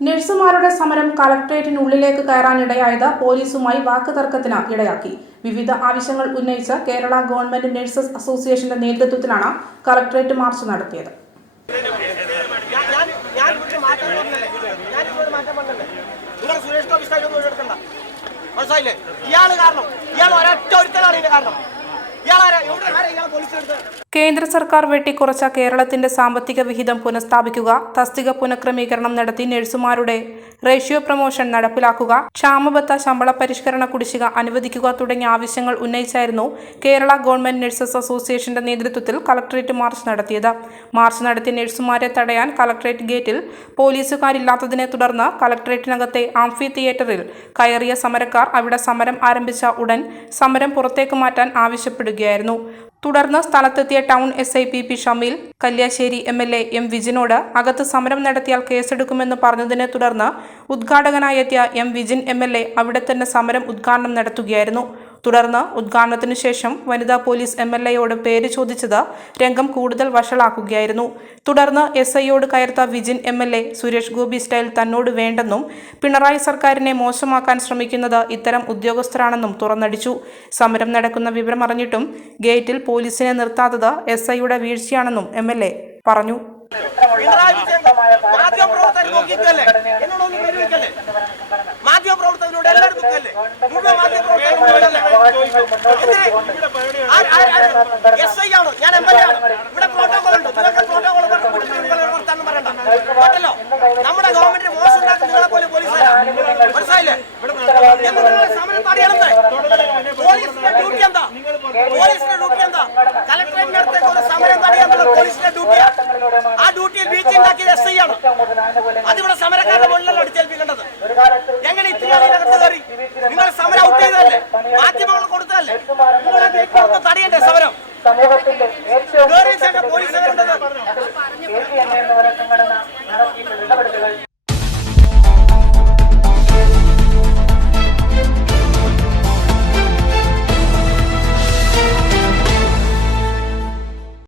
നഴ്സുമാരുടെ സമരം കലക്ട്രേറ്റിനുള്ളിലേക്ക് കയറാനിടയായത് പോലീസുമായി വാക്കുതർക്കത്തിന് ഇടയാക്കി വിവിധ ആവശ്യങ്ങൾ ഉന്നയിച്ച് കേരള ഗവൺമെന്റ് നഴ്സസ് അസോസിയേഷന്റെ നേതൃത്വത്തിലാണ് കലക്ട്രേറ്റ് മാർച്ച് നടത്തിയത് ഇയാൾ കാരണം ഇയാൾ ഒരൊറ്റ ഒരുത്തനാണ് ഇതിന്റെ കാരണം ഇയാൾ കേന്ദ്ര സർക്കാർ വെട്ടിക്കുറച്ച കേരളത്തിന്റെ സാമ്പത്തിക വിഹിതം പുനഃസ്ഥാപിക്കുക തസ്തിക പുനഃക്രമീകരണം നടത്തി നഴ്സുമാരുടെ റേഷ്യോ പ്രമോഷൻ നടപ്പിലാക്കുക ക്ഷാമബത്ത ശമ്പള പരിഷ്കരണ കുടിശ്ശിക അനുവദിക്കുക തുടങ്ങിയ ആവശ്യങ്ങൾ ഉന്നയിച്ചായിരുന്നു കേരള ഗവൺമെന്റ് നഴ്സസ് അസോസിയേഷന്റെ നേതൃത്വത്തിൽ കളക്ടറേറ്റ് മാർച്ച് നടത്തിയത്. മാർച്ച് നടത്തിയ നഴ്സുമാരെ തടയാൻ കളക്ടറേറ്റ് ഗേറ്റിൽ പോലീസുകാരില്ലാത്തതിനെ തുടർന്ന് കളക്ടറേറ്റിനകത്തെ ആംഫി തിയേറ്ററിൽ കയറിയ സമരക്കാർ അവിടെ സമരം ആരംഭിച്ച ഉടൻ സമരം പുറത്തേക്ക് മാറ്റാൻ ആവശ്യപ്പെടുകയായിരുന്നു. തുടർന്ന് സ്ഥലത്തെത്തിയ town S I P P Shameel Kalliasseri M L A M വിജിനോട് അകത്ത് സമരം നടത്തിയാൽ കേസെടുക്കുമെന്ന് പറഞ്ഞതിനെ തുടർന്ന് ഉദ്ഘാടകനായെത്തിയ M Vijin M L A അവിടെ തന്നെ സമരം ഉദ്ഘാടനം നടത്തുകയായിരുന്നു. തുടർന്ന് ഉദ്ഘാടനത്തിനു ശേഷം വനിതാ പോലീസ് എം എൽ എയോട് പേര് ചോദിച്ചത് രംഗം കൂടുതൽ വഷളാക്കുകയായിരുന്നു. തുടർന്ന് എസ് ഐയോട് കയർത്ത Vijin M L A Suresh Gopi style തന്നോട് വേണ്ടെന്നും പിണറായി സർക്കാരിനെ മോശമാക്കാൻ ശ്രമിക്കുന്നത് ഇത്തരം ഉദ്യോഗസ്ഥരാണെന്നും തുറന്നടിച്ചു. സമരം നടക്കുന്ന വിവരം അറിഞ്ഞിട്ടും ഗേറ്റിൽ പോലീസിനെ നിർത്താത്തത് എസ് ഐയുടെ വീഴ്ചയാണെന്നും എം എൽ എ പറഞ്ഞു. മാധ്യമപ്രവർത്തകരോട് വിജയൻ എസ് ഐ ആണ്. ഞാൻ എം എൽ എ ആണ്. ഇവിടെ പ്രോട്ടോകോൾ ഉണ്ട്. നിങ്ങൾക്ക് പ്രോട്ടോകോൾ വർത്താനം പറയണ്ട. പറ്റല്ലോ. നമ്മുടെ ഗവൺമെന്റിന് മോശം ഉണ്ടാക്കുന്ന നിങ്ങളെ പോലെ പോലീസുകാരാണ് മനസ്സിലായില്ലേ? എന്ന് നിങ്ങളെ സമരം തടയണമെന്നേ പോലീസിന്റെ ഡ്യൂട്ടി എന്താ? പോലീസിന്റെ ഡ്യൂട്ടി എന്താ? കലക്ടറേറ്റിനടുത്തേക്ക് ഒരു സമരം തടയാന്നുള്ള പോലീസിന്റെ ഡ്യൂട്ടി ആ. ഡ്യൂട്ടിയിൽ വീഴ്ച ഉണ്ടാക്കിയത് എസ് ഐ ആണ്. അതിവിടെ സമരക്കാരുടെ ഒന്ന് തടയണ്ടേ സമരം? ഗവൺമെന്റ് പോലീസ് സംഘടന